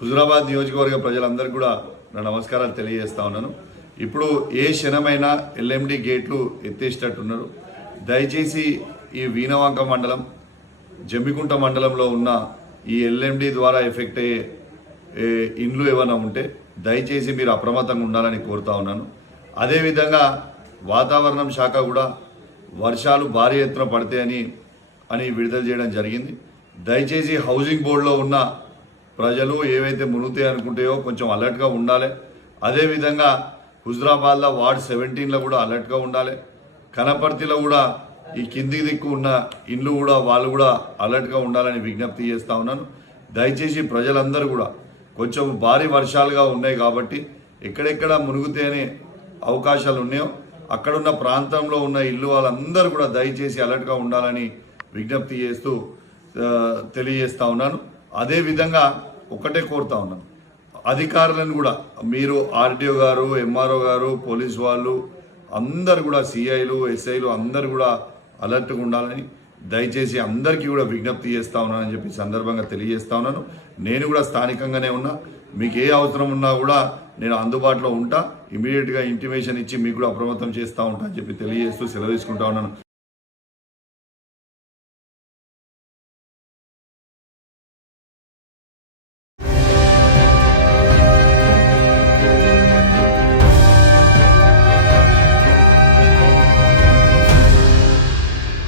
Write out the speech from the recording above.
హుజురాబాద్ నియోజకవర్గ ప్రజలందరికీ కూడా నా నమస్కారాలు తెలియజేస్తా ఉన్నాను. ఇప్పుడు ఏ క్షణమైనా ఎల్ఎండి గేట్లు ఎత్తేసేటట్టున్నారు. దయచేసి ఈ వీణవంక మండలం, జమ్మికుంట మండలంలో ఉన్న ఈ ఎల్ఎండి ద్వారా ఎఫెక్ట్ అయ్యే ఇండ్లు ఏమైనా ఉంటే దయచేసి మీరు అప్రమత్తంగా ఉండాలని కోరుతా ఉన్నాను. అదేవిధంగా వాతావరణం శాఖ కూడా వర్షాలు భారీ ఎత్తున పడతాయని విడుదల చేయడం జరిగింది. దయచేసి హౌసింగ్ బోర్డులో ఉన్న ప్రజలు ఏవైతే మునుగుతాయి అనుకుంటాయో కొంచెం అలర్ట్గా ఉండాలి. అదేవిధంగా హుజురాబాద్లో వార్డ్ 17లో కూడా అలర్ట్గా ఉండాలి. కనపర్తిలో కూడా ఈ కింది దిక్కు ఉన్న ఇండ్లు కూడా వాళ్ళు కూడా అలర్ట్గా ఉండాలని విజ్ఞప్తి చేస్తూ ఉన్నాను. దయచేసి ప్రజలందరూ కూడా కొంచెం భారీ వర్షాలుగా ఉన్నాయి కాబట్టి ఎక్కడెక్కడ మునుగుతాయనే అవకాశాలు ఉన్నాయో అక్కడున్న ప్రాంతంలో ఉన్న ఇల్లు వాళ్ళందరూ కూడా దయచేసి అలర్ట్గా ఉండాలని విజ్ఞప్తి చేస్తూ తెలియజేస్తూ ఉన్నాను. అదేవిధంగా ఒకటే కోరుతా ఉన్నాను, అధికారులను కూడా మీరు ఆర్డీఓ గారు, ఎంఆర్ఓ గారు, పోలీసు వాళ్ళు అందరు కూడా సిఐలు, ఎస్ఐలు అందరు కూడా అలర్ట్గా ఉండాలని దయచేసి అందరికీ కూడా విజ్ఞప్తి చేస్తూ ఉన్నానని చెప్పి సందర్భంగా తెలియజేస్తా ఉన్నాను. నేను కూడా స్థానికంగానే ఉన్నా, మీకు ఏ అవసరం ఉన్నా కూడా నేను అందుబాటులో ఉంటా. ఇమీడియట్గా ఇంటిమేషన్ ఇచ్చి మీకు కూడా అప్రమత్తం చేస్తూ ఉంటా అని చెప్పి తెలియజేస్తూ సెలవు తీసుకుంటా ఉన్నాను.